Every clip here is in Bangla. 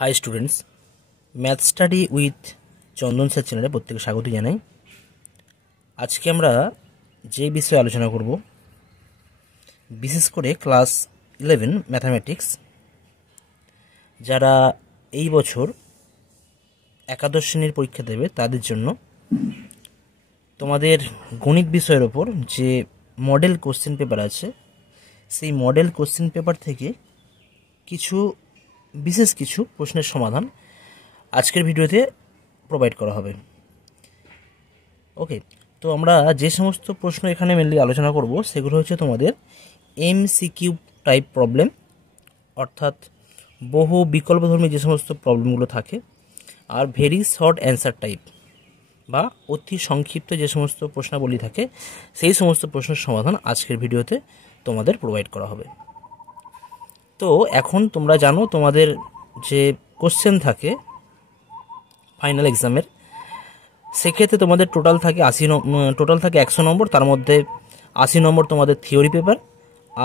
High students, math study with Chandan sir চ্যানেলে প্রত্যেকে স্বাগত জানাই। আজকে আমরা যে বিষয়ে আলোচনা করব, বিশেষ করে ক্লাস 11 ম্যাথামেটিক্স যারা এই বছর একাদশ শ্রেণীর পরীক্ষা দেবে তাদের জন্য তোমাদের গণিত বিষয়ের ওপর যে মডেল কোশ্চেন পেপার আছে, সেই মডেল কোশ্চেন পেপার থেকে বিশেষ কিছু প্রশ্নের সমাধান আজকের ভিডিওতে প্রোভাইড করা হবে। ওকে, তো আমরা যে সমস্ত প্রশ্ন এখানে মেনলি আলোচনা করব সেগুলো হচ্ছে তোমাদের এমসিকিউ টাইপ প্রবলেম, অর্থাৎ বহু বিকল্পধর্মী যে সমস্ত প্রবলেমগুলো থাকে, are very short answer type বা অতি সংক্ষিপ্ত যে সমস্ত প্রশ্নাবলী থাকে সেই সমস্ত প্রশ্নের সমাধান আজকের ভিডিওতে তোমাদের প্রোভাইড করা হবে। তো এখন তোমরা জানো তোমাদের যে কোশ্চেন থাকে ফাইনাল এক্সামের, সেক্ষেত্রে তোমাদের টোটাল থাকে 100 নম্বর। তার মধ্যে 80 নম্বর তোমাদের থিওরি পেপার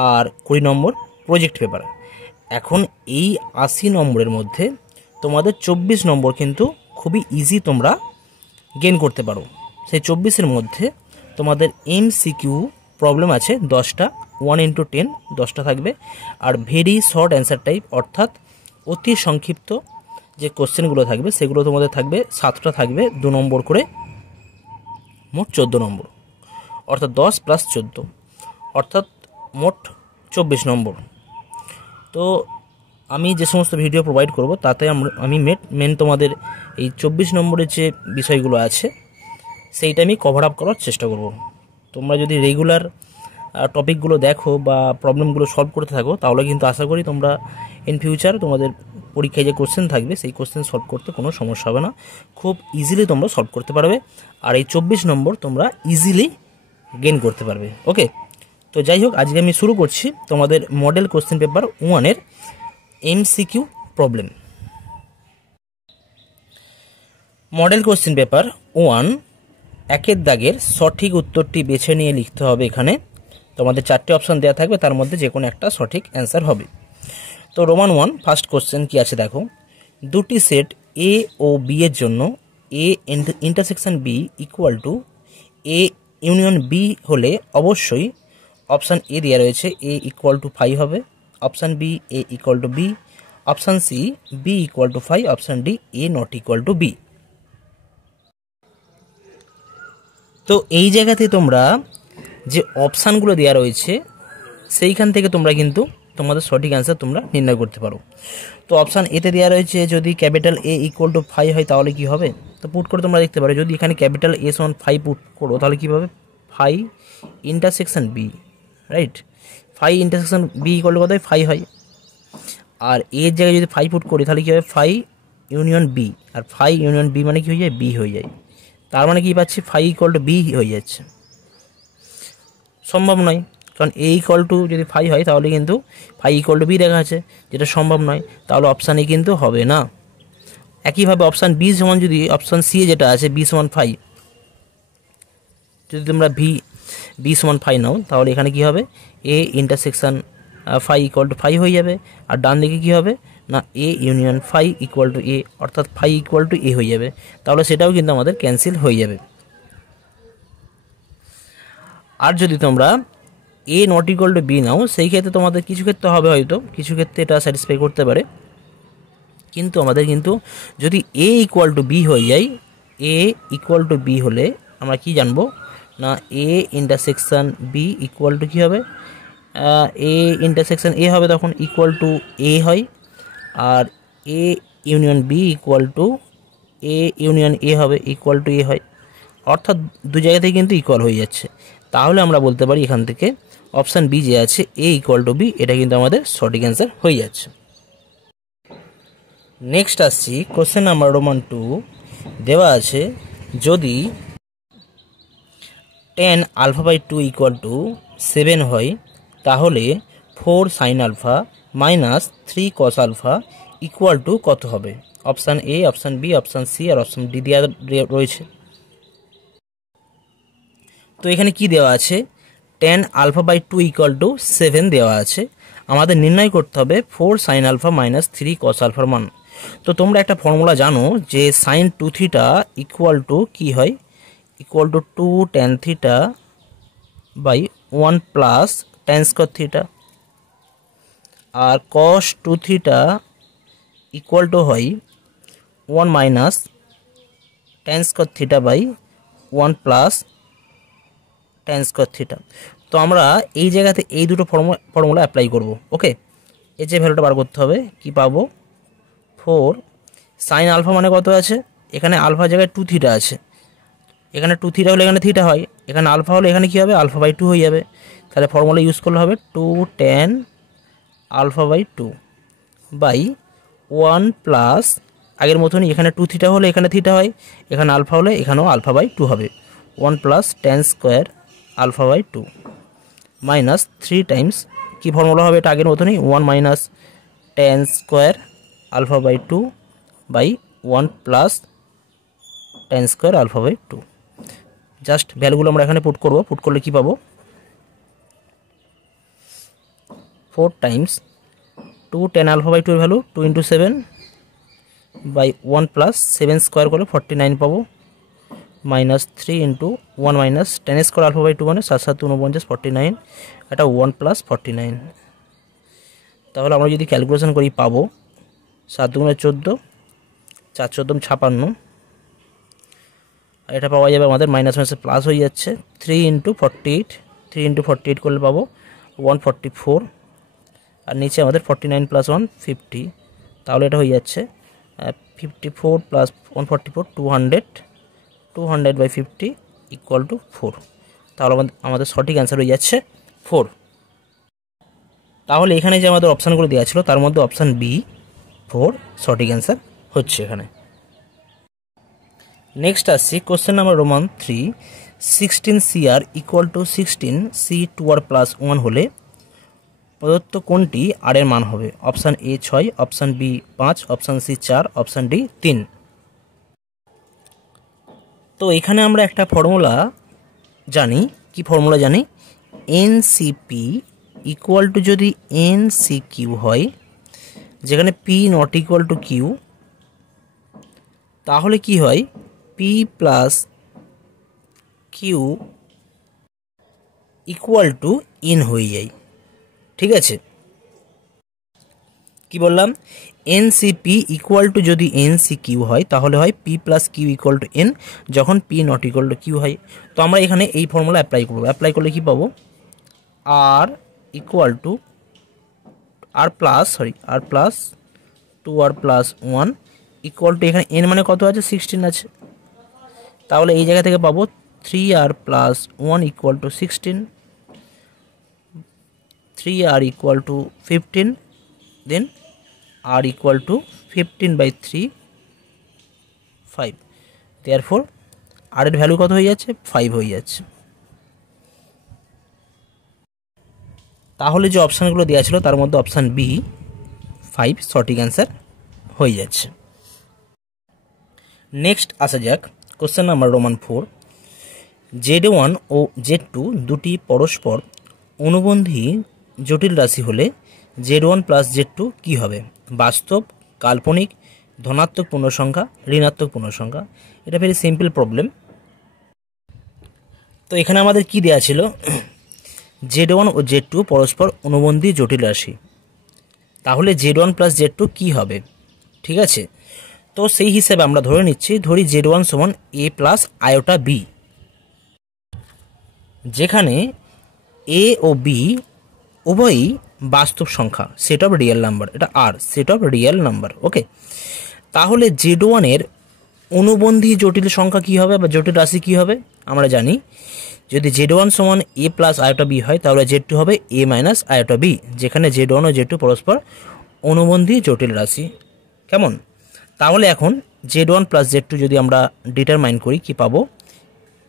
আর 20 নম্বর প্রজেক্ট পেপার। এখন এই 80 নম্বরের মধ্যে তোমাদের 24 নম্বর কিন্তু খুবই ইজি তোমরা গেইন করতে পারো। সেই 24-এর মধ্যে তোমাদের এমসিকিউ প্রবলেম আছে 10টা, 1 into 10 10টা থাকবে, are very short answer type অর্থাৎ অতি সংক্ষিপ্ত যে কোশ্চেনগুলো থাকবে সেগুলো তোমাদের থাকবে 7টা, থাকবে 2 নম্বর করে, মোট 14 নম্বর, অর্থাৎ 10 + 14 অর্থাৎ মোট 24 নম্বর। তো আমি যে সমস্ত ভিডিও প্রোভাইড করব তাতে আমি মেন তোমাদের এই 24 নম্বরের যে বিষয়গুলো আছে সেইটা আমি কভার আপ করার চেষ্টা করব। তোমরা যদি রেগুলার টপিকগুলো দেখো বা প্রবলেমগুলো সলভ করতে থাকো তাহলে কিন্তু আশা করি তোমরা ইন ফিউচার তোমাদের পরীক্ষায় যে কোশ্চেন থাকবে সেই কোশ্চেন সলভ করতে কোনো সমস্যা হবে না, খুব ইজিলি তোমরা সলভ করতে পারবে, আর এই 24 নম্বর তোমরা ইজিলি গেইন করতে পারবে। ওকে, তো যাই হোক, আজকে আমি শুরু করছি তোমাদের মডেল কোশ্চেন পেপার 1-এর MCQ problem. Model question paper 1 একের দাগের সঠিক উত্তরটি বেছে নিয়ে লিখতে হবে। এখানে তোমাদের 4টে অপশান দেওয়া থাকবে, তার মধ্যে যে কোনো একটা সঠিক অ্যান্সার হবে। তো রোমান 1 ফার্স্ট কোশ্চেন কি আছে দেখো, দুটি সেট এ ও বি এর জন্য A intersection B equal to A union B হলে অবশ্যই অপশান এ দেওয়া রয়েছে এ ইকুয়াল টু 5 হবে, option B A equal to B, option C B equal to 5, option D A not equal to B. তো এই জায়গাতে তোমরা যে অপশানগুলো দেওয়া রয়েছে সেইখান থেকে তোমরা কিন্তু তোমাদের সঠিক অ্যান্সার তোমরা নির্ণয় করতে পারো। তো অপশান এতে দেওয়া রয়েছে যদি ক্যাপিটাল এ ইকুয়াল টু 5 হয় তাহলে কি হবে, তো পুট করে তোমরা দেখতে পারো, যদি এখানে ক্যাপিটাল এ সমান 5 পুট করো তাহলে কী হবে 5 intersection B, right, 5 intersection B equal to কত হয় 5 হয়। আর এর জায়গায় যদি 5 পুট করি তাহলে কী হবে 5 ইউনিয়ন বি, আর 5 ইউনিয়ন বি মানে কি হয়ে যায় বি হয়ে যায়, তার মানে কি পাচ্ছি 5 ইকুয়াল টু বি হয়ে যাচ্ছে। সম্ভব নয়, কারণ এ ইকুয়াল টু যদি 5 হয় তাহলে কিন্তু 5 ইকুয়াল টু বি দেখা আছে, যেটা সম্ভব নয়, তাহলে অপশান এ কিন্তু হবে না। একইভাবে অপশান বি সমান, যদি অপশান সি যেটা আছে বি সমান 5, যদি তোমরা বি সমান 5 নাও তাহলে এখানে কি হবে এ ইন্টারসেকশন 5 ইকুয়াল টু 5 হয়ে যাবে, আর ডান দিকে কী হবে না এ ইউনিয়ন 5 ইকুয়াল টু এ, অর্থাৎ 5 ইকুয়াল টু এ হয়ে যাবে, তাহলে সেটাও কিন্তু আমাদের ক্যান্সেল হয়ে যাবে। আর যদি তোমরা এ নট ইকুয়াল টু বি নাও সেই ক্ষেত্রে তোমাদের কিছু ক্ষেত্রে হবে, হয়তো কিছু ক্ষেত্রে এটা স্যাটিসফাই করতে পারে, কিন্তু আমাদের কিন্তু যদি এ ইকুয়াল টু বি হয়ে যায়, এ ইকুয়াল টু বি হলে আমরা কি জানবো না A intersection B equal to কী হবে এ ইন্টারসেকশন এ হবে, তখন ইকুয়াল টু এ হয়, আর A union B equal to A union A হবে, ইকুয়াল টু এ হয়, অর্থাৎ দু জায়গাতেই কিন্তু ইকুয়াল হয়ে যাচ্ছে। তাহলে আমরা বলতে পারি এখান থেকে অপশান বি যে আছে এ ইকুয়াল টু বি, এটা কিন্তু আমাদের সঠিক অ্যান্সার হয়ে যাচ্ছে। নেক্সট আসছি কোশ্চেন নাম্বার রোমান 2, দেওয়া আছে যদি tan α/2 ইকুয়াল টু 7 হয় তাহলে 4 sin α minus 3 cos α equal to কত হবে। Option A, option B, option C আর অপশান ডি দেওয়া রয়েছে। তো এখানে কি দেওয়া আছে tan α/2 ইকুয়াল টু 7 দেওয়া আছে, আমাদের নির্ণয় করতে হবে 4 sin α মাইনাস 3 cos α মান। তো তোমরা একটা ফর্মুলা জানো যে সাইন 2 থিটা ইকুয়াল টু কী হয়, equal to 2 tan theta by 1 plus tan square theta, আর cos 2 থিটা ইকুয়াল টু হয় 1 minus tan square theta by 1 plus tan square theta. তো আমরা এই জায়গাতে এই দুটো ফর্মুলা অ্যাপ্লাই করব। ওকে, এই যে ভ্যালুটা বার করতে হবে, কি পাবো 4 সাইন আলফা মানে কত আছে, এখানে আলফা জায়গায় 2 থিটা আছে, এখানে 2 থিটা হলে এখানে থিটা হয়, এখানে আলফা হলে এখানে কী হবে আলফা বাই 2 হয়ে যাবে। তাহলে ফর্মুলা ইউজ করলে হবে 2 tan alpha by 2 by 1 plus আগের মতনই এখানে 2 থিটা হলে এখানে থিটা হয়, এখানে আলফা হলে এখানেও আলফা বাই 2 হবে, 1 plus tan square alpha by 2 minus 3 times কী ফর্মুলা হবে এটা আগের মতনই 1 minus tan square alpha by 2 by 1 plus tan square alpha by 2। Just ভ্যালুগুলো আমরা এখানে পুট করব, পুট করলে কি পাবো 4 টাইমস 2 tan আলফা বাই 2 এর ভ্যালু 2 × 7 বাই 1 প্লাস 7 স্কোয়ার করলে 49 পাবো, minus 3 × 1 minus tan square alpha by 2 মানে 7 7 49 49, এটা 1 প্লাস 49। তাহলে আমরা যদি ক্যালকুলেশন করি পাবো 7 × 14 4 14 56, আর এটা পাওয়া যাবে আমাদের মাইনাস মাইনাসে প্লাস হয়ে যাচ্ছে 3 × 48, 3 × 48 করলে পাবো 144, আর নিচে আমাদের 49 প্লাস 1 50, তাহলে এটা হয়ে যাচ্ছে 54 প্লাস 144 200, 200 বাই 50 ইকুয়াল টু 4। তাহলে আমাদের সঠিক অ্যান্সার হয়ে যাচ্ছে 4। তাহলে এখানে যে আমাদের অপশানগুলো দেওয়া ছিল তার মধ্যে অপশান বি 4 সঠিক অ্যান্সার হচ্ছে এখানে। নেক্সট আসছি question number Roman 3, 16CR equal to 16C2R plus 1 হলে প্রদত্ত কোনটি আর এর মান হবে? Option A 6, option B 5, option C 4, option D 3। তো এখানে আমরা একটা ফর্মুলা জানি, কি ফর্মুলা জানি, এনসিপি ইকুয়াল টু যদি এনসিকিউ হয়, যেখানে P not equal to Q, তাহলে কি হয় P plus Q equal to N হয়ে যায়। ঠিক আছে, কি বললাম, এনসিপি ইকুয়াল টু যদি এনসিকিউ হয় তাহলে হয় P plus Q equal to N, যখন P not equal to Q হয়। তো আমরা এখানে এই ফর্মুলা অ্যাপ্লাই করবো, অ্যাপ্লাই করলে কি পাবো R equal to R plus 2r plus 1 equal to, এখানে এন মানে কত আছে 16 আছে, তাহলে এই জায়গা থেকে পাবো 3r plus 1 equal to 16, 3r equal to 15, then r equal to 15 by 3 5, therefore r এর ভ্যালু কত হয়ে যাচ্ছে 5 হয়ে যাচ্ছে। তাহলে যে অপশানগুলো দেওয়া ছিল তার মধ্যে অপশান বি 5 সঠিক অ্যান্সার হয়ে যাচ্ছে। নেক্সট আসা যাক কোশ্চেন নাম্বার রোমান 4, Z1 ও Z2 দুটি পরস্পর অনুবন্ধী জটিল রাশি হলে Z1 প্লাস Z2 কী হবে? বাস্তব, কাল্পনিক, ধনাত্মক পূর্ণসংখ্যা, ঋণাত্মক পূর্ণসংখ্যা। এটা ভেরি সিম্পল প্রবলেম। তো এখানে আমাদের কি দেওয়া ছিল, Z1 ও Z2 পরস্পর অনুবন্ধী জটিল রাশি, তাহলে Z1 প্লাস Z2 কী হবে? ঠিক আছে, তো সেই হিসেবে আমরা ধরে নিচ্ছি, ধরি Z1 সমান a প্লাস আয়োটা বি, যেখানে a ও b উভয়ই বাস্তব সংখ্যা, সেট অফ রিয়েল নাম্বার, এটা আর সেট অফ রিয়েল নাম্বার। ওকে, তাহলে Z1 এর অনুবন্ধী জটিল সংখ্যা কী হবে বা জটিল রাশি কী হবে? আমরা জানি যদি Z1 সমান a প্লাস আয়োটা বি হয় তাহলে Z2 হবে a মাইনাস আয়োটা বি, যেখানে Z1 ও Z2 পরস্পর অনুবন্ধী জটিল রাশি। কেমন? তাহলে এখন Z1 প্লাস Z2 যদি আমরা ডিটারমাইন করি কি পাবো,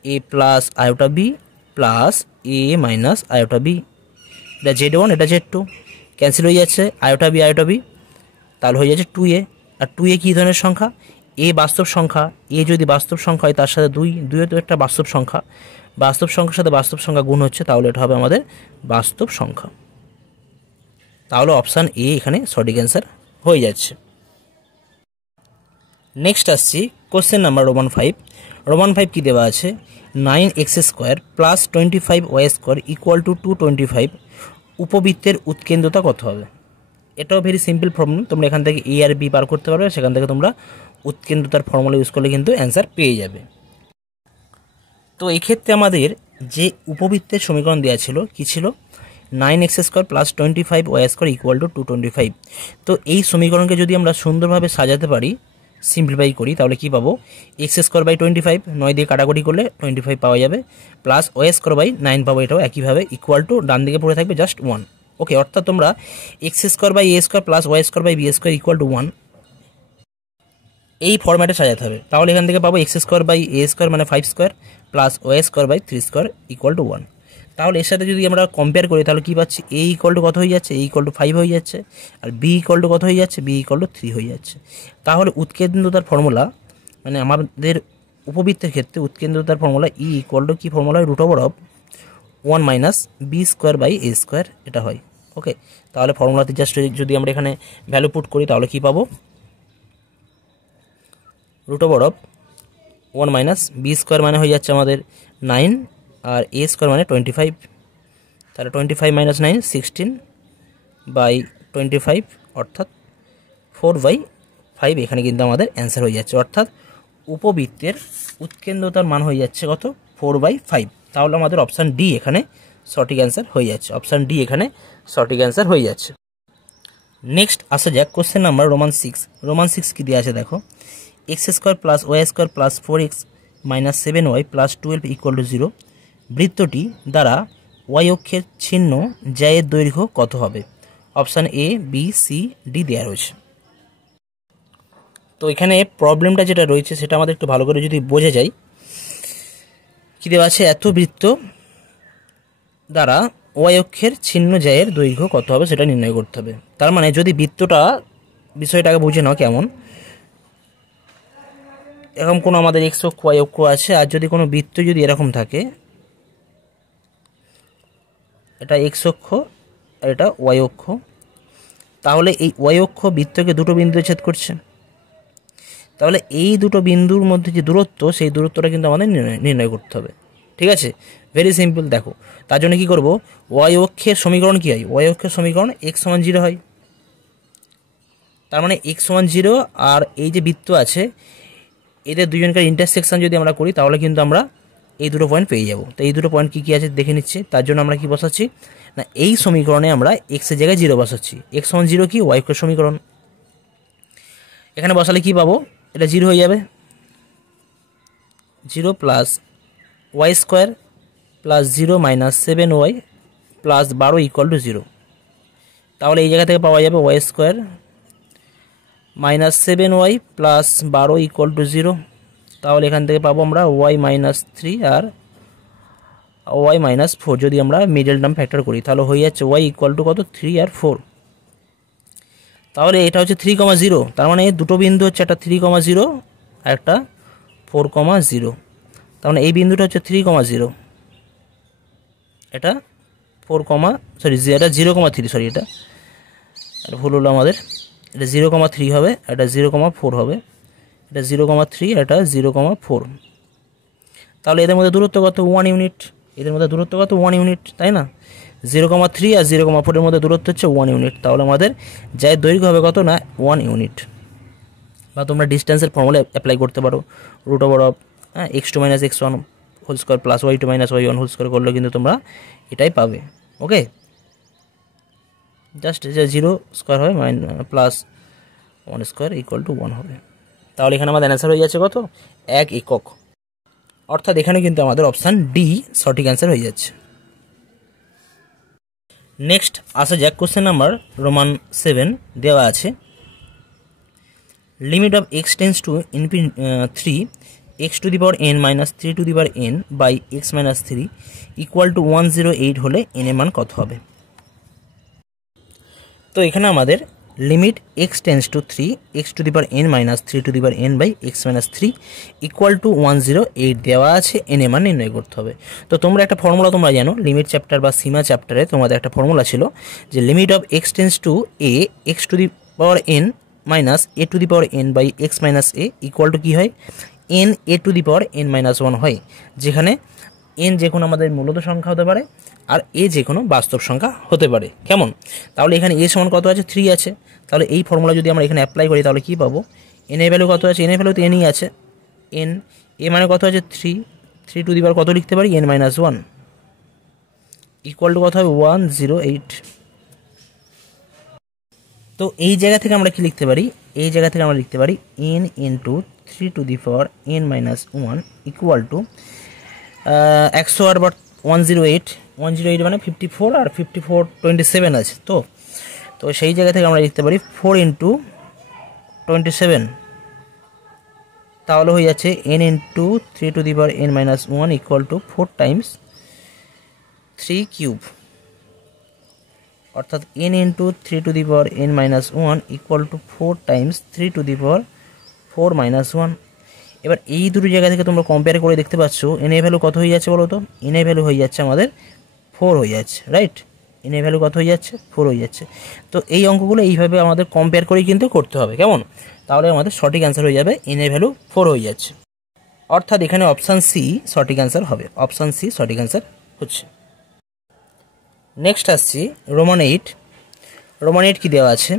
a plus iota b plus a minus iota b, এটা Z1 এটা Z2 ক্যান্সেল হয়ে যাচ্ছে, আয়োটা বি, তাহলে হয়ে যাচ্ছে 2a। আর 2a কী ধরনের সংখ্যা? a বাস্তব সংখ্যা, a যদি বাস্তব সংখ্যা হয় তার সাথে 2 তো একটা বাস্তব সংখ্যা, বাস্তব সংখ্যার সাথে বাস্তব সংখ্যা গুণ হচ্ছে, তাহলে এটা হবে আমাদের বাস্তব সংখ্যা। তাহলে অপশান এ এখানে সঠিক অ্যান্সার হয়ে যাচ্ছে। নেক্সট আসছি কোশ্চেন নাম্বার রোমান 5। রোমান 5 কি দেওয়া আছে, 9x² plus 25y² equal to 225 উপবৃত্তের উৎকেন্দ্রতা কত হবে। এটাও ভেরি সিম্পল প্রবলেম, তোমরা এখান থেকে এ আর বি বার করতে পারবে, সেখান থেকে তোমরা উৎকেন্দ্রতার ফর্মুলা ইউজ করলে কিন্তু অ্যান্সার পেয়ে যাবে। তো এই ক্ষেত্রে আমাদের যে উপবৃত্তের সমীকরণ দেওয়া ছিল কি ছিল, 9x² plus 25y² equal to 225। তো এই সমীকরণকে যদি আমরা সুন্দরভাবে সাজাতে পারি, সিম্পলিফাই করি, তাহলে কি পাবো, x²/25, 9 দিয়ে কাটাকুটি করলে 25 পাওয়া যাবে, প্লাস y²/9 পাবো, এটাও একইভাবে ইকুয়াল টু ডান দিকে পড়ে থাকবে জাস্ট 1। ওকে, অর্থাৎ তোমরা x²/a² plus y²/b² equal to 1 এই ফরম্যাটে সাজাতে হবে। তাহলে এখান থেকে পাবো x²/a² মানে 5² প্লাস y²/3² ইকুয়াল টু 1। তাহলে এর সাথে যদি আমরা কম্পেয়ার করি তাহলে কি পাচ্ছি, a ইকুয়াল টু কত হয়ে যাচ্ছে, a ইকুয়াল টু 5 হয়ে যাচ্ছে, আর b ইকুয়াল টু কত হয়ে যাচ্ছে, b ইকুয়াল টু 3 হয়ে যাচ্ছে। তাহলে উৎকেন্দ্রতার ফর্মুলা, মানে আমাদের উপবৃত্তের ক্ষেত্রে উৎকেন্দ্রতার ফর্মুলা e ইকুয়াল টু কি ফর্মুলা, √1 মাইনাস b²/a², এটা হয়। ওকে, তাহলে ফর্মুলাতে জাস্ট যদি আমরা এখানে ভ্যালু পুট করি তাহলে কি পাবো, √1 মাইনাস b² মানে হয়ে যাচ্ছে আমাদের 9 আর a² মানে 25, তাহলে 25 মাইনাস 9 16/25 অর্থাৎ 4/5, এখানে কিন্তু আমাদের অ্যান্সার হয়ে যাচ্ছে। অর্থাৎ উপবৃত্তের উৎকেন্দ্রতার মান হয়ে যাচ্ছে কত, 4/5। তাহলে আমাদের অপশান ডি এখানে সঠিক অ্যান্সার হয়ে যাচ্ছে, অপশান ডি এখানে সঠিক অ্যান্সার হয়ে যাচ্ছে। নেক্সট আসা যাক কোশ্চেন নাম্বার রোমান 6। রোমান 6 কি দেওয়া আছে দেখো, x² plus y² plus 4x minus 7y plus 12 equal to 0 বৃত্তটি দ্বারা y অক্ষের ছিন্ন জ্যায়ের দৈর্ঘ্য কত হবে। Option A, B, C, D দেওয়া রয়েছে। তো এখানে প্রবলেমটা যেটা রয়েছে সেটা আমাদের একটু ভালো করে যদি বোঝা যায়, কী দেওয়া আছে, এত বৃত্ত দ্বারা y অক্ষের ছিন্ন জ্যায়ের দৈর্ঘ্য কত হবে সেটা নির্ণয় করতে হবে। তার মানে যদি বৃত্তটা, বিষয়টাকে বুঝে নাও কেমন, এরকম কোনো আমাদের x অক্ষ y অক্ষ আছে, আর যদি কোনো বৃত্ত যদি এরকম থাকে, এটা x অক্ষ আর এটা y অক্ষ, তাহলে এই y অক্ষ বৃত্তকে দুটো বিন্দুতে ছেদ করছে, তাহলে এই দুটো বিন্দুর মধ্যে যে দূরত্ব, সেই দূরত্বটা কিন্তু আমাদের নির্ণয় করতে হবে। ঠিক আছে, ভেরি সিম্পল। দেখো, তার জন্য কি করব, y অক্ষের সমীকরণ কি হয়, y অক্ষের সমীকরণ x সমান 0 হয়। তার মানে x সমান 0 আর এই যে বৃত্ত আছে এদের দুজনকার ইন্টারসেকশন যদি আমরা করি তাহলে কিন্তু আমরা এই দুটো পয়েন্ট পেয়ে যাব। তো এই দুটো পয়েন্ট কী কী আছে দেখে নিচ্ছে, তার জন্য আমরা কি বসাচ্ছি না, এই সমীকরণে আমরা এক্সের জায়গায় 0 বসাচ্ছি। এক্স সমান 0 কি, ওয়াই অক্ষের সমীকরণ, এখানে বসালে কি পাবো, এটা 0 হয়ে যাবে, 0 plus y² plus 0 minus 7y plus 12 equal to 0। তাহলে এই জায়গা থেকে পাওয়া যাবে y² minus 7y plus 12 equal to 0। তাহলে এখান থেকে পাবো আমরা y মাইনাস 3 আর y মাইনাস 4, যদি আমরা মিডল টার্ম ফ্যাক্টর করি তাহলে হয়ে যাচ্ছে y ইকুয়াল টু কত, 3 আর 4। তাহলে এটা হচ্ছে 3,0, তার মানে দুটো বিন্দু হচ্ছে, একটা 3,0 আর একটা 4,0। তার মানে এই বিন্দুটা হচ্ছে 3,0, এটা 4, এটা 0,3, সরি এটা ভুল হলো আমাদের, এটা 0,3 হবে, এটা 0,4 হবে, এটা 0,3, এটা 0,4। তাহলে এদের মধ্যে দূরত্ব কত, 1 ইউনিট, এদের মধ্যে দূরত্ব কত, 1 ইউনিট, তাই না, 0,3 আর 0,4 এর মধ্যে দূরত্ব হচ্ছে 1 ইউনিট। তাহলে আমাদের যাই দৈর্ঘ্য হবে কত না, 1 ইউনিট। বা তোমরা ডিস্টেন্সের ফর্মুলা অ্যাপ্লাই করতে পারো, x2 minus x1 whole square plus y2 minus y1 whole square করলে কিন্তু তোমরা এটাই পাবে। ওকে, জাস্ট এটা 0 স্কোয়ার হবে প্লাস 1 স্কোয়ার ইকুয়াল টু 1 হবে। তাহলে এখানে আমাদের অ্যান্সার হয়ে যাচ্ছে কত, 1 একক। অর্থাৎ এখানে কিন্তু আমাদের অপশান ডি সঠিক অ্যান্সার হয়ে যাচ্ছে। নেক্সট আসা যাক কোশ্চেন নাম্বার রোমান 7 দেওয়া আছে, limit of x tends to 3 x to the power n minus 3 to the power n by x minus 3 equal to 108 হলে n এর মান কত হবে। তো এখানে আমাদের limit x tends to 3 x to the power n minus 3 to the power n by x minus 3 equal to 108 দেওয়া আছে, n এর মান নির্ণয় করতে হবে। তো তোমরা একটা ফর্মুলা তোমরা জানো, লিমিট চ্যাপ্টার বা সীমা চ্যাপ্টারে তোমাদের একটা ফর্মুলা ছিল যে limit of x tends to a x to the power n minus A to the power N by X minus A equal to কী হয়, N A to the power N minus one হয়, যেখানে এন যে কোনো আমাদের মূলত সংখ্যা হতে পারে আর এ যে কোনো বাস্তব সংখ্যা হতে পারে। কেমন? তাহলে এখানে এ সমান কত আছে, 3 আছে। তাহলে এই ফর্মুলা যদি আমরা এখানে অ্যাপ্লাই করি তাহলে কী পাবো, এন এর ভ্যালু কত আছে, এন এর ভ্যালু তো এনই আছে, এন এ মানে কত আছে 3 টু দি পাওয়ার কত লিখতে পারি, N minus one equal to কত হবে 108। তো এই জায়গা থেকে আমরা কি লিখতে পারি, এই জায়গা থেকে আমরা লিখতে পারি N into 3 to the power N minus one equal two 100 আর 108 মানে 54 আর 54 27 আছে। তো সেই জায়গা থেকে আমরা লিখতে পারি 4 ইন্টু 27, তাহলে হয়ে যাচ্ছে N into 3 to the power N minus one equal to 4 times 3 cube, অর্থাৎ N into 3 to the power N minus one equal to 4 times 3 to the power 4 minus one. এবার এই দুটো জায়গা থেকে তোমরা কম্পেয়ার করে দেখতে পাচ্ছ এন এর ভ্যালু কত হয়ে যাচ্ছে বলো তো, এন এর ভ্যালু হয়ে যাচ্ছে আমাদের 4 হয়ে যাচ্ছে, রাইট? এন এর ভ্যালু কত হয়ে যাচ্ছে, 4 হয়ে যাচ্ছে। তো এই অঙ্কগুলো এইভাবে আমাদের কম্পেয়ার করেই কিন্তু করতে হবে, কেমন? তাহলে আমাদের সঠিক অ্যান্সার হয়ে যাবে এন এর ভ্যালু 4 হয়ে যাচ্ছে, অর্থাৎ এখানে অপশান সি সঠিক অ্যান্সার হবে, অপশান সি সঠিক অ্যান্সার হচ্ছে। নেক্সট আসছি রোমান 8 কি দেওয়া আছে,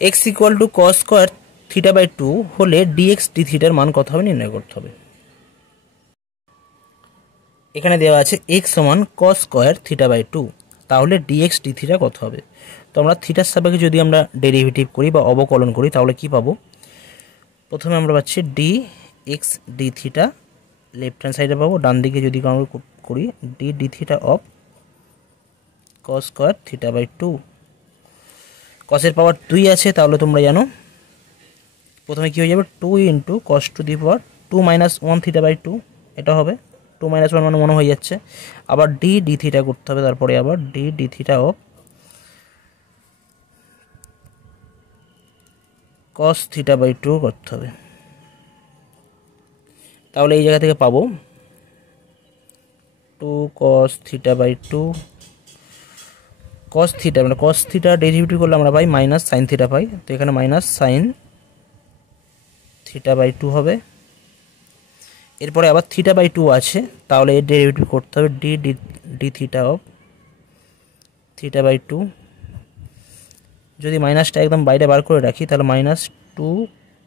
x equal to cos square theta by 2 হলে ডিএক্স ডি থিটার মান কত হবে নির্ণয় করতে হবে। এখানে দেওয়া আছে এক্স সমান কস স্কোয়ার থিটা বাই 2, তাহলে ডিএক্স ডি থিটা কত হবে। তো আমরা থিটার সাপেক্ষে যদি আমরা ডেরিভেটিভ করি বা অবকলন করি তাহলে কি পাবো, প্রথমে আমরা পাচ্ছি d x d theta, left hand সাইডে পাবো, ডান দিকে যদি আমরা করি d d theta of cos square theta by 2, কসের পাওয়ার 2 আছে, তাহলে তোমরা জানো প্রথমে কী হয়ে যাবে 2 into cos to the power 2 minus 1 theta by 2, এটা হবে 2 মাইনাস 1 মানে মনে হয়ে যাচ্ছে, আবার ডি ডি থিটা করতে হবে, তারপরে আবার d d theta of cos theta by 2 করতে হবে। তাহলে এই জায়গা থেকে পাবো 2 cos theta by 2, cos theta মানে cos থিটা ডেরিভেটিভ করলে আমরা পাই মাইনাস সাইন থিটা পাই, তো এখানে মাইনাস সাইন থিটা বাই 2 হবে। এরপরে আবার থিটা বাই 2 আছে, তাহলে এর ডেরিভেটিভ করতে হবে d d d theta of theta by 2, যদি মাইনাসটা একদম বাইরে বার করে রাখি তাহলে minus 2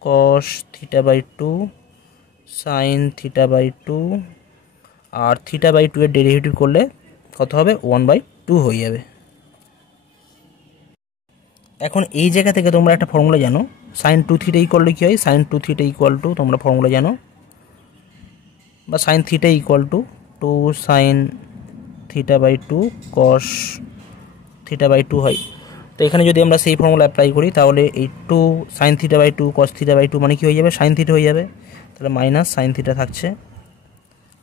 cos theta by 2 sine theta by 2, আর থিটা বাই 2 এর ডেরিভেটিভ করলে কত হবে 1/2 হয়ে যাবে। এখন এই জায়গা থেকে তোমরা একটা ফর্মুলা জানো, সাইন 2 থিটা ইকুয়াল টু কী হয়, সাইন 2 থিটা ইকুয়াল টু তোমরা ফর্মুলা জানো, বা sine theta equal to 2 sine theta by 2 cos theta by 2 হয়। তো এখানে যদি আমরা সেই ফর্মুলা অ্যাপ্লাই করি তাহলে এই 2 sine theta by 2 cos theta by 2 মানে কী হয়ে যাবে, সাইন থিটা হয়ে যাবে, তাহলে মাইনাস সাইন থিটা থাকছে,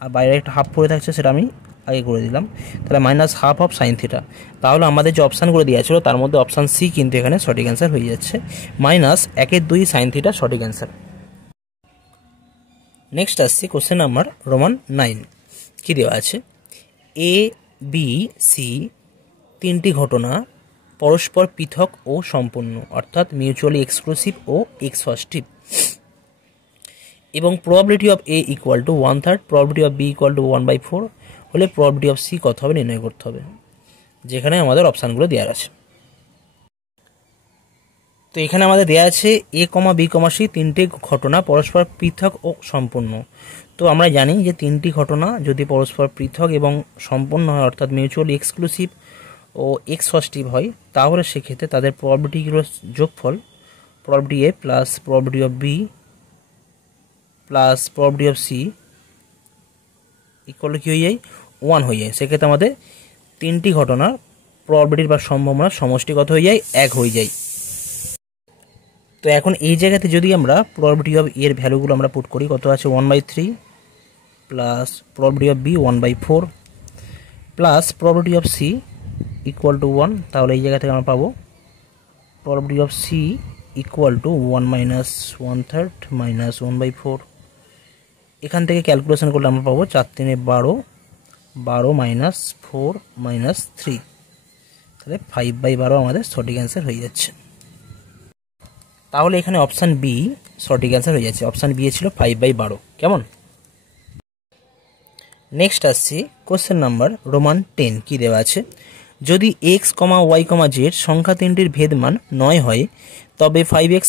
আর বাইরে একটা হাফ পড়ে থাকছে সেটা আমি আগে করে দিলাম, তাহলে minus half of sine theta. তাহলে আমাদের যে অপশানগুলো দেওয়া ছিল তার মধ্যে অপশান সি কিন্তু এখানে সঠিক অ্যান্সার হয়ে যাচ্ছে, মাইনাস 1/2 সাইন থিটা সঠিক অ্যান্সার। নেক্সট আসছি কোশ্চেন নাম্বার রোমান 9, কী দেওয়া আছে, এ বি সি তিনটি ঘটনা পরস্পর পৃথক ও সম্পূর্ণ, অর্থাৎ মিউচুয়ালি এক্সক্লুসিভ ও এক্সহাস্টিভ, এবং probability of A equal to 1/3, probability of B equal to 1/4 হলে প্রবাবিলিটি অফ সি কত হবে নির্ণয় করতে হবে, যেখানে আমাদের অপশানগুলো দেওয়া আছে। তো এখানে আমাদের দেওয়া আছে এ কমা বি কমা সি তিনটি ঘটনা পরস্পর পৃথক ও সম্পূর্ণ। তো আমরা জানি যে তিনটি ঘটনা যদি পরস্পর পৃথক এবং সম্পূর্ণ হয়, অর্থাৎ মিউচুয়ালি এক্সক্লুসিভ ও এক্সহাস্টিভ হয়, তাহলে সেক্ষেত্রে তাদের প্রবাবিলিটিগুলোর যোগফল probability A plus probability of B plus probability of C equal কী হয়ে যায় 1 হয়ে যায়। সেক্ষেত্রে আমাদের তিনটি ঘটনার প্রবাবিলিটির বা সম্ভাবনার সমষ্টিগত হয়ে যায় 1 হয়ে যায়। তো এখন এই জায়গাতে যদি আমরা প্রবাবিলিটি অফ এর ভ্যালুগুলো আমরা পুট করি, কত আছে 1/3 plus probability of B 1/4 plus probability of C equal to 1, তাহলে এই জায়গা থেকে আমরা পাবো probability of C equal to 1 minus 1/3 minus 1/4। এখান থেকে ক্যালকুলেশন করলে আমরা পাবো 4 3 12, 12 মাইনাস 4 মাইনাস 3, তাহলে 5/12 আমাদের সঠিক অ্যান্সার হয়ে যাচ্ছে। তাহলে এখানে অপশান বি সঠিক অ্যান্সার হয়ে যাচ্ছে। অপশান বি ছিল 5/12। কেমন? নেক্সট আসছি কোশ্চেন নাম্বার রোমান 10। কি দেওয়া আছে? যদি এক্স কমা ওয়াই কমা জেড সংখ্যা তিনটির ভেদমান 9 হয়, তবে 5x,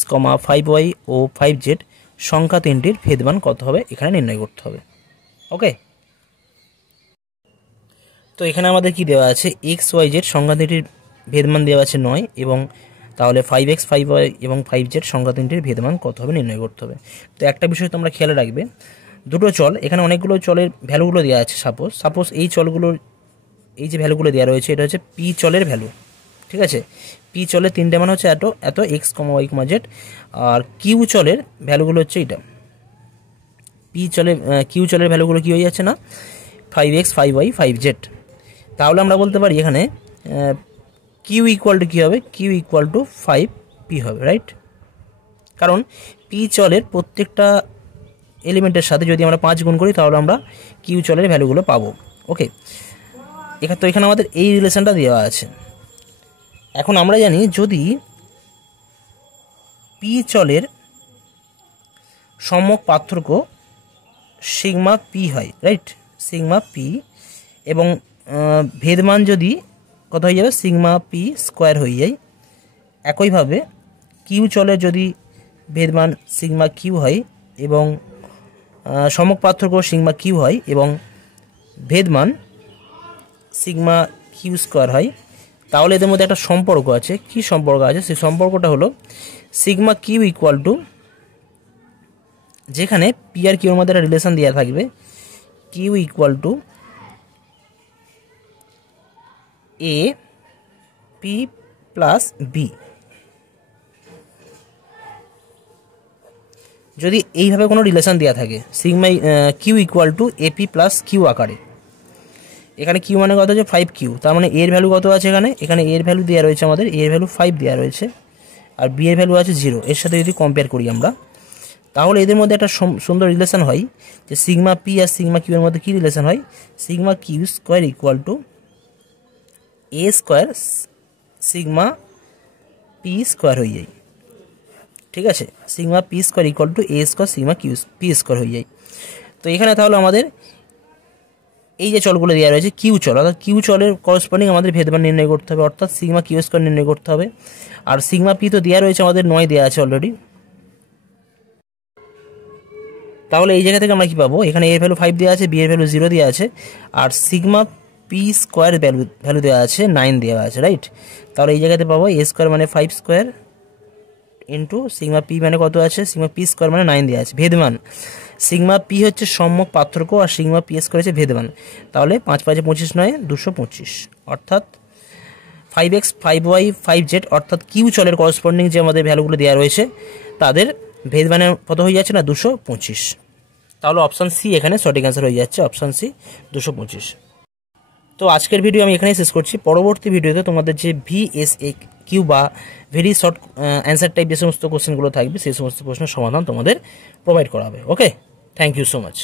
5y ও 5z সংখ্যা তিনটির ভেদমান কত হবে এখানে নির্ণয় করতে হবে। ওকে, তো এখানে আমাদের কি দেওয়া আছে? এক্স ওয়াই জেড সংখ্যা তিনটির ভেদমান দেওয়া আছে 9, এবং তাহলে 5x, 5y এবং 5z সংখ্যা তিনটির ভেদমান কত হবে নির্ণয় করতে হবে। তো একটা বিষয় তোমরা খেয়াল রাখবে, দুটো চল, এখানে অনেকগুলো চলের ভ্যালুগুলো দেওয়া আছে। সাপোজ এই চলগুলোর এই যে ভ্যালুগুলো দেওয়া রয়েছে এটা হচ্ছে পি চলের ভ্যালু। ঠিক আছে, পি চলের তিনটে মান হচ্ছে এত এক্স কমা ওয়াই কমা জেড, আর কিউ চলের ভ্যালুগুলো হচ্ছে এটা। কিউ চলের ভ্যালুগুলো কী হয়ে যাচ্ছে না 5x, 5y, 5z। তাহলে আমরা বলতে পারি এখানে কিউ ইকুয়াল টু কী হবে? কিউ ইকুয়াল টু 5p হবে, রাইট? কারণ পি চলের প্রত্যেকটা এলিমেন্টের সাথে যদি আমরা 5 গুণ করি তাহলে আমরা কিউ চলের ভ্যালুগুলো পাবো। ওকে, তো এখানে আমাদের এই রিলেশনটা দেওয়া আছে। এখন আমরা জানি যদি পি চলের সম্মুখ পার্থক্য সিগমা পি হয়, রাইট? সিগমা পি, এবং ভেদমান যদি কত হয়ে যাবে? সিগমা পি স্কোয়ার হয়ে যায়। একইভাবে কিউ চলের যদি ভেদমান সিগমা কিউ হয় এবং সম্মুখ পার্থক্য সিগমা কিউ হয় এবং ভেদমান সিগমা কিউ স্কোয়ার হয়, তাহলে এদের মধ্যে একটা সম্পর্ক আছে। কি সম্পর্ক আছে? সেই সম্পর্কটা হলো সিগমা কিউ ইকুয়াল টু, যেখানে পি আর কিউর মধ্যে একটা রিলেশন দেওয়া থাকবে, q equal to a p plus b. যদি এইভাবে কোনো রিলেশন দেওয়া থাকে, sigma q equal to a p plus q আকারে, এখানে কিউ মানে কত হচ্ছে 5q, তার মানে এর ভ্যালু কত আছে? এখানে এর ভ্যালু দেওয়া রয়েছে, আমাদের এর ভ্যালু 5 দেওয়া রয়েছে, আর বি এর ভ্যালু আছে 0। এর সাথে যদি কম্পেয়ার করি আমরা, তাহলে এদের মধ্যে একটা সুন্দর রিলেশন হয় যে সিগমা পি আর সিগমা কিউ এর মধ্যে কী রিলেশন হয়? Sigma q square equal to a square sigma p square হয়ে যায়। ঠিক আছে, sigma p square equal to a square sigma q p square হয়ে যায়। তো এখানে তাহলে আমাদের এই যে চলগুলো দেওয়া রয়েছে কিউ চল, অর্থাৎ কিউ চলের করসপন্ডিং আমাদের ভেদমান নির্ণয় করতে হবে, অর্থাৎ সিগমা কিউ স্কোয়ার নির্ণয় করতে হবে। আর সিগমা পি তো দেওয়া রয়েছে আমাদের 9 দেওয়া আছে অলরেডি। তাহলে এই জায়গা থেকে আমরা কী পাবো? এখানে এর ভ্যালু 5 দেওয়া আছে, বি এর ভ্যালু 0 দেওয়া আছে, আর সিগমা পি স্কোয়ার ভ্যালু দেওয়া আছে 9 দেওয়া আছে, রাইট? তাহলে এই জায়গাতে পাবো এ স্কোয়ার মানে 5 স্কোয়ার ইন্টু সিগমা পি মানে কত আছে? সিগমা পি স্কোয়ার মানে 9 দেওয়া আছে। ভেদমান সিগমা পি হচ্ছে সম্মুখ পার্থক্য আর সিগমা পি স্কোয়ার হচ্ছে ভেদমান। তাহলে 5 5 25 9 225, অর্থাৎ 5x, 5y, 5z অর্থাৎ কিউ চলের করসপন্ডিং যে আমাদের ভ্যালুগুলো দেওয়া রয়েছে তাদের ভেদমানের কত হয়ে যাচ্ছে না 225। তাহলে অপশান সি এখানে সঠিক অ্যান্সার হয়ে যাচ্ছে, অপশান সি 225। তো আজকের ভিডিও আমি এখানেই শেষ করছি। পরবর্তী ভিডিওতে তোমাদের যে VSA কিউ বা ভেরি শর্ট অ্যান্সার টাইপ যে সমস্ত কোশ্চেনগুলো থাকবে সেই সমস্ত প্রশ্নের সমাধান তোমাদের প্রোভাইড করা হবে। ওকে, থ্যাংক ইউ সো মাচ।